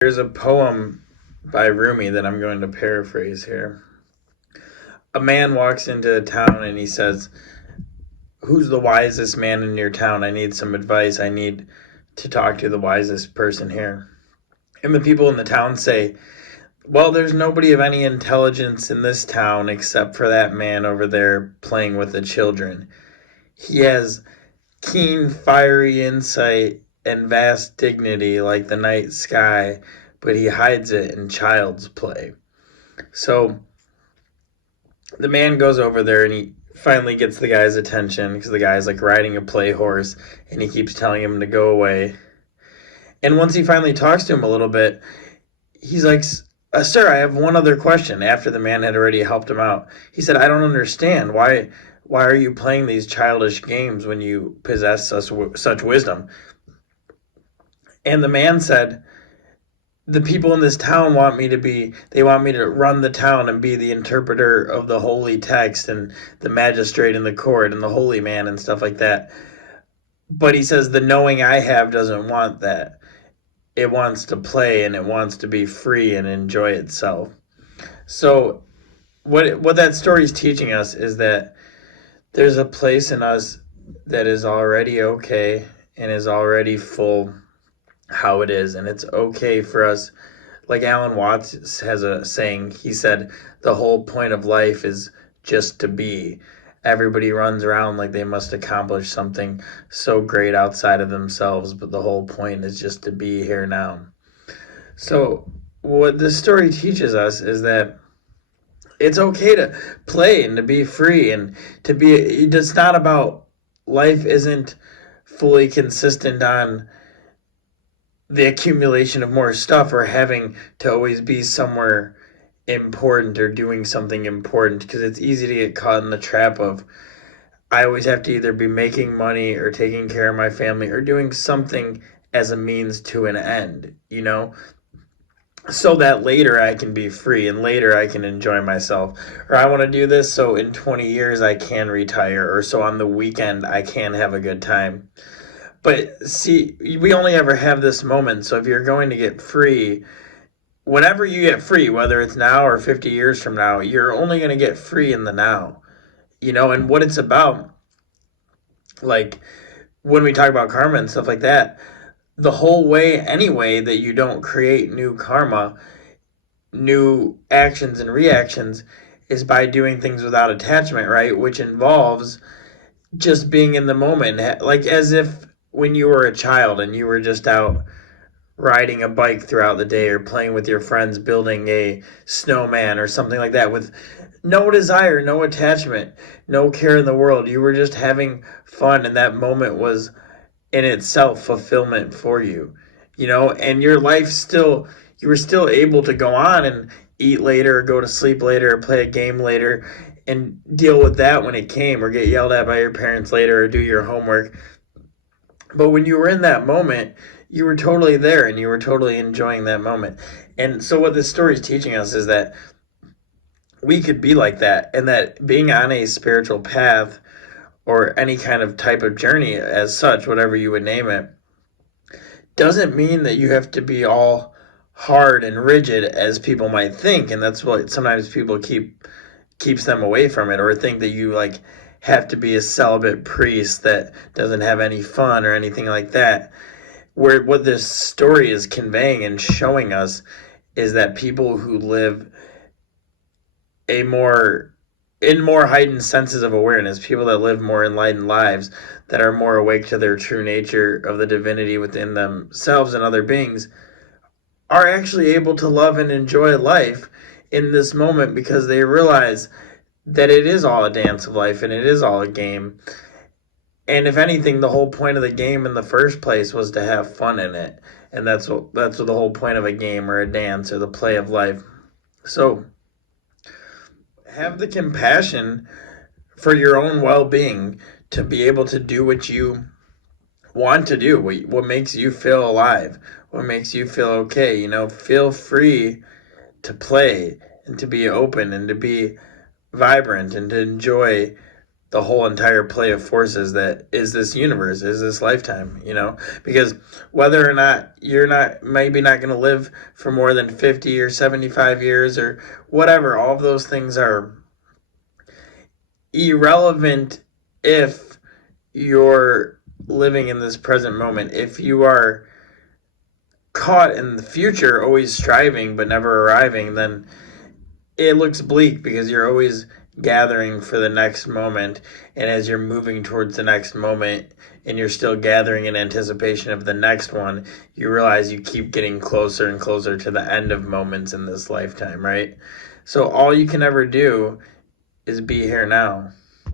There's a poem by Rumi that I'm going to paraphrase here. A man walks into a town and he says, "Who's the wisest man in your town? I need some advice. I need to talk to the wisest person here." And the people in the town say, "Well, there's nobody of any intelligence in this town except for that man over there playing with the children. He has keen, fiery insight and vast dignity like the night sky, but he hides it in child's play." So the man goes over there and he finally gets the guy's attention because the guy's like riding a play horse and he keeps telling him to go away. And once he finally talks to him a little bit, he's like, "Sir, I have one other question." After the man had already helped him out, he said, "I don't understand. Why are you playing these childish games when you possess such wisdom?" And the man said, "The people in this town they want me to run the town and be the interpreter of the holy text and the magistrate in the court and the holy man and stuff like that. But," he says, "the knowing I have doesn't want that. It wants to play and it wants to be free and enjoy itself." So what that story is teaching us is that there's a place in us that is already okay and is already full how it is, and it's okay for us. Like Alan Watts has a saying, he said, "The whole point of life is just to be." Everybody runs around like they must accomplish something so great outside of themselves, but the whole point is just to be here now. So what this story teaches us is that it's okay to play and to be free and to be, it's not about, life isn't fully consistent on the accumulation of more stuff or having to always be somewhere important or doing something important, because it's easy to get caught in the trap of, I always have to either be making money or taking care of my family or doing something as a means to an end, so that later I can be free and later I can enjoy myself. Or I want to do this so in 20 years I can retire, or so on the weekend I can have a good time. But see, we only ever have this moment. So if you're going to get free, whenever you get free, whether it's now or 50 years from now, you're only going to get free in the now. And what it's about, like when we talk about karma and stuff like that, the whole way anyway that you don't create new karma, new actions and reactions, is by doing things without attachment, right? Which involves just being in the moment, like as if when you were a child and you were just out riding a bike throughout the day or playing with your friends, building a snowman or something like that, with no desire, no attachment, no care in the world. You were just having fun, and that moment was in itself fulfillment for you, and your life still, you were still able to go on and eat later or go to sleep later or play a game later and deal with that when it came, or get yelled at by your parents later or do your homework. But when you were in that moment, you were totally there and you were totally enjoying that moment. And so what this story is teaching us is that we could be like that, and that being on a spiritual path or any kind of type of journey as such, whatever you would name it, doesn't mean that you have to be all hard and rigid as people might think. And that's what sometimes people keeps them away from it, or think that you like have to be a celibate priest that doesn't have any fun or anything like that. Where what this story is conveying and showing us is that people who live in more heightened senses of awareness, people that live more enlightened lives, that are more awake to their true nature of the divinity within themselves and other beings, are actually able to love and enjoy life in this moment, because they realize that it is all a dance of life and it is all a game. And if anything, the whole point of the game in the first place was to have fun in it. And that's what the whole point of a game or a dance or the play of life. So have the compassion for your own well-being to be able to do what you want to do, what makes you feel alive, what makes you feel okay. Feel free to play and to be open and to be vibrant and to enjoy the whole entire play of forces that is this universe, is this lifetime, because whether or not maybe not going to live for more than 50 or 75 years or whatever, all of those things are irrelevant if you're living in this present moment. If you are caught in the future, always striving but never arriving, then it looks bleak because you're always gathering for the next moment. And as you're moving towards the next moment and you're still gathering in anticipation of the next one, you realize you keep getting closer and closer to the end of moments in this lifetime, right? So all you can ever do is be here now.